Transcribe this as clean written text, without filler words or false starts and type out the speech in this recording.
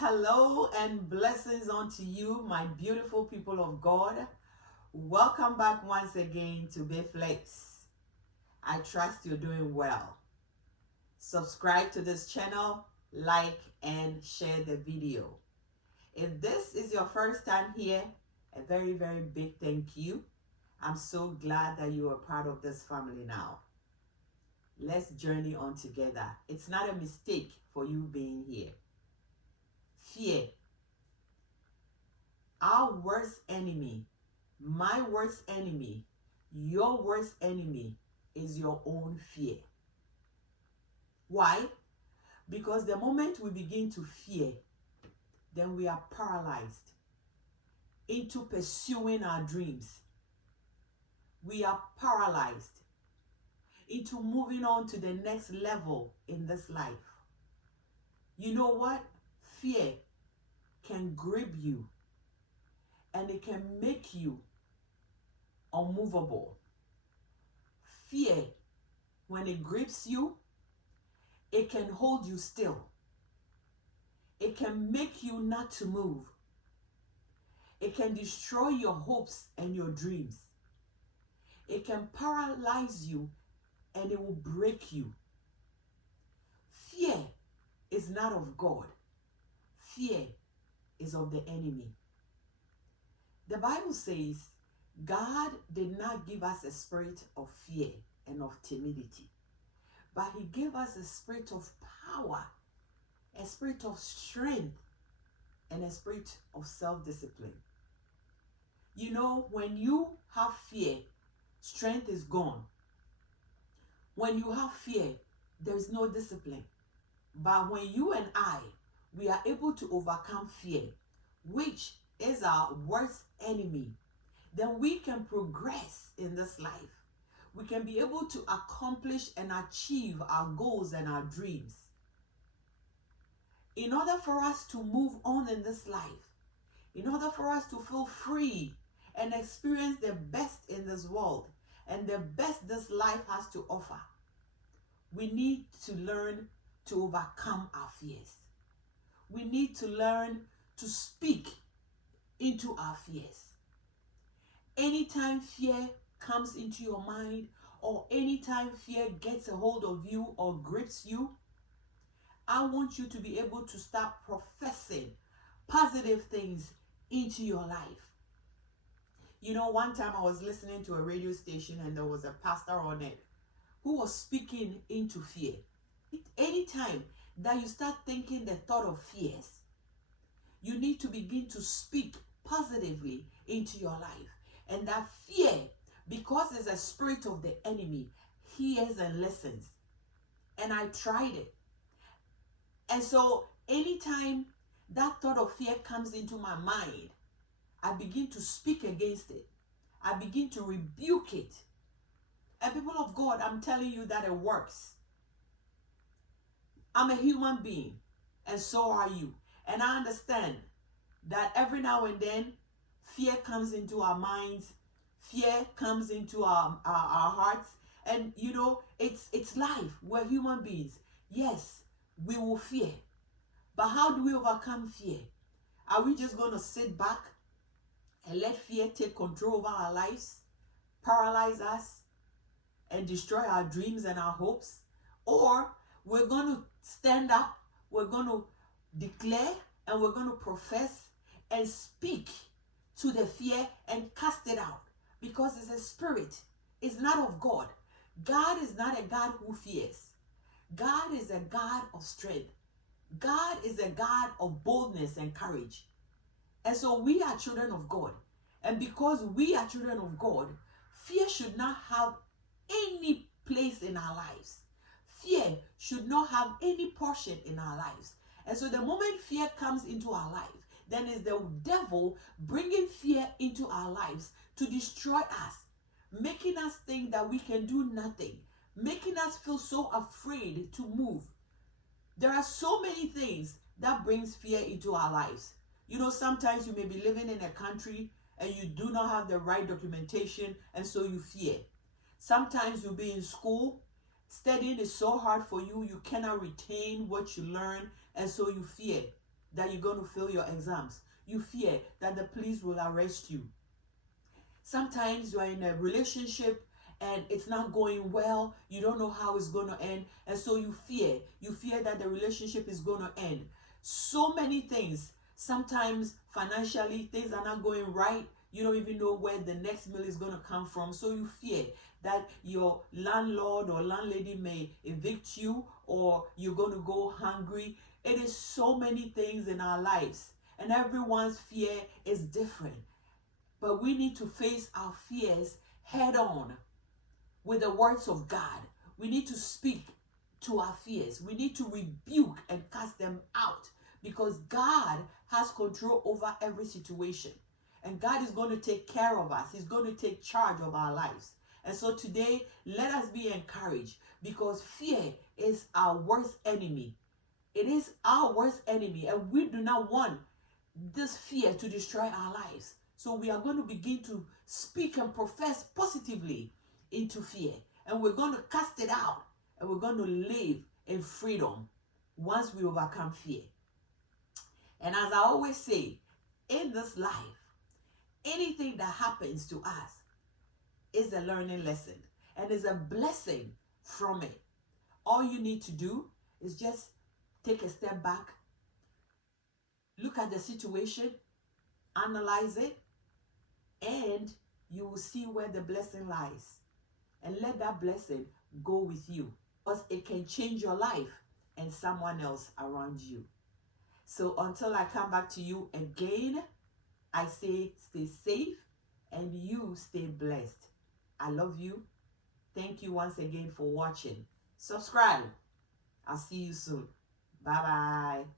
Hello and blessings unto you, my beautiful people of God. Welcome back once again to BFlex. I trust you're doing well. Subscribe to this channel, like and share the video. If this is your first time here, a very, very big thank you. I'm so glad that you are part of this family now. Let's journey on together. It's not a mistake for you being here. Fear. Our worst enemy, my worst enemy, your worst enemy is your own fear. Why? Because the moment we begin to fear, then we are paralyzed into pursuing our dreams. We are paralyzed into moving on to the next level in this life. You know what? Fear can grip you and it can make you unmovable. Fear, when it grips you, it can hold you still. It can make you not to move. It can destroy your hopes and your dreams. It can paralyze you and it will break you. Fear is not of God. Fear is of the enemy. The Bible says God did not give us a spirit of fear and of timidity, but he gave us a spirit of power, a spirit of strength, and a spirit of self-discipline. You know, when you have fear, strength is gone. When you have fear, there is no discipline. But when you and I, we are able to overcome fear, which is our worst enemy, then we can progress in this life. We can be able to accomplish and achieve our goals and our dreams. In order for us to move on in this life, in order for us to feel free and experience the best in this world and the best this life has to offer, we need to learn to overcome our fears. We need to learn to speak into our fears. Anytime fear comes into your mind, or anytime fear gets a hold of you or grips you, I want you to be able to start professing positive things into your life. You know, one time I was listening to a radio station and there was a pastor on it who was speaking into fear. Anytime that you start thinking the thought of fears, you need to begin to speak positively into your life. And that fear, because it's a spirit of the enemy, hears and listens. And I tried it. And so anytime that thought of fear comes into my mind, I begin to speak against it. I begin to rebuke it. And people of God, I'm telling you that it works. I'm a human being, and so are you. And I understand that every now and then, fear comes into our minds, fear comes into our hearts. And you know, it's life. We're human beings. Yes, we will fear. But how do we overcome fear? Are we just going to sit back and let fear take control over our lives, paralyze us, and destroy our dreams and our hopes? Or we're going to stand up, we're going to declare, and we're going to profess and speak to the fear and cast it out, because it's a spirit. It's not of God. God is not a God who fears. God is a God of strength. God is a God of boldness and courage. And so we are children of God. And because we are children of God, fear should not have any place in our lives. Fear should not have any portion in our lives. And so the moment fear comes into our life, then is the devil bringing fear into our lives to destroy us, making us think that we can do nothing, making us feel so afraid to move. There are so many things that brings fear into our lives. You know, sometimes you may be living in a country and you do not have the right documentation, and so you fear. Sometimes you'll be in school, studying is so hard for you, you cannot retain what you learn, and so you fear. that you're going to fail your exams. You fear that the police will arrest you. Sometimes you are in a relationship and it's not going well. You don't know how it's going to end. And so you fear. You fear that the relationship is going to end. So many things. Sometimes financially, things are not going right. You don't even know where the next meal is going to come from. So you fear that your landlord or landlady may evict you, or you're going to go hungry. It is so many things in our lives. And everyone's fear is different. But we need to face our fears head on with the words of God. We need to speak to our fears. We need to rebuke and cast them out, because God has control over every situation. And God is going to take care of us. He's going to take charge of our lives. And so today, let us be encouraged, because fear is our worst enemy. It is our worst enemy, and we do not want this fear to destroy our lives. So we are going to begin to speak and profess positively into fear. And we're going to cast it out. And we're going to live in freedom once we overcome fear. And as I always say, in this life, anything that happens to us is a learning lesson and is a blessing from it. All you need to do is just take a step back, look at the situation, analyze it, and you will see where the blessing lies. And let that blessing go with you, because it can change your life and someone else around you. So until I come back to you again, I say stay safe and you stay blessed. I love you. Thank you once again for watching. Subscribe. I'll see you soon. Bye-bye.